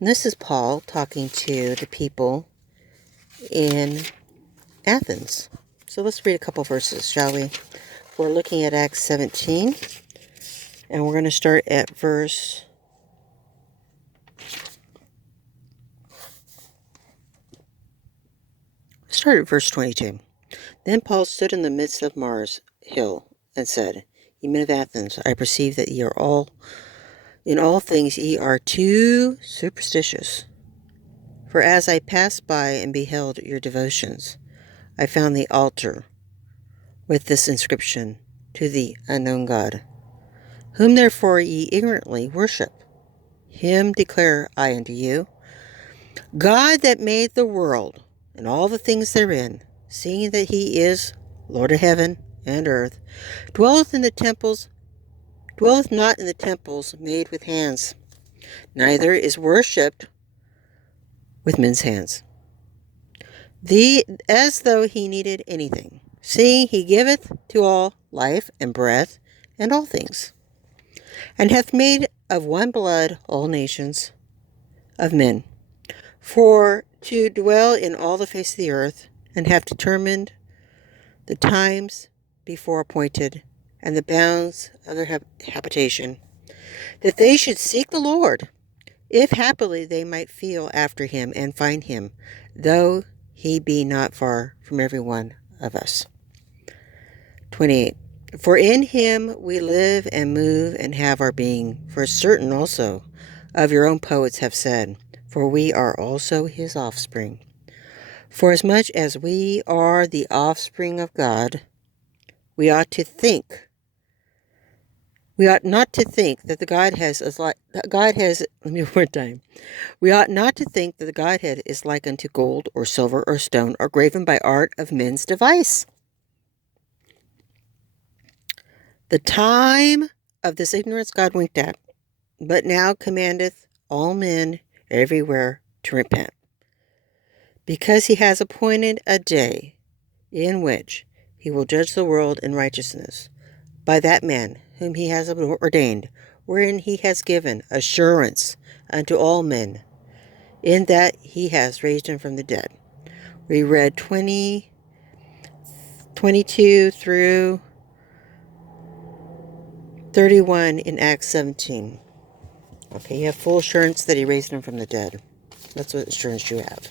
And this is Paul talking to the people in Athens. So let's read a couple verses, shall we? We're looking at Acts 17, and we're going to start at verse 22. Then Paul stood in the midst of Mars hill and said, Ye men of Athens, I perceive that in all things ye are too superstitious. For as I passed by and beheld your devotions, I found the altar with this inscription, To the unknown God, whom therefore ye ignorantly worship. Him declare I unto you, God that made the world and all the things therein, seeing that he is Lord of heaven and earth, dwelleth not in the temples made with hands, neither is worshipped with men's hands, as though he needed anything, seeing he giveth to all life and breath and all things, and hath made of one blood all nations of men, for to dwell in all the face of the earth, and hath determined the times before appointed, and the bounds of their habitation, that they should seek the Lord, if happily they might feel after him and find him, though he be not far from every one of us. 28. For in him we live and move and have our being, for certain also of your own poets have said, for we are also his offspring. For as much as we are the offspring of God, we ought not to think that the Godhead is like unto gold or silver or stone or graven by art of men's device. The time of this ignorance God winked at, but now commandeth all men everywhere to repent, because he has appointed a day in which he will judge the world in righteousness by that man whom he has ordained, wherein he has given assurance unto all men, in that he has raised him from the dead. We read 22 through 31 in Acts 17. Okay, you have full assurance that he raised him from the dead. That's what assurance you have.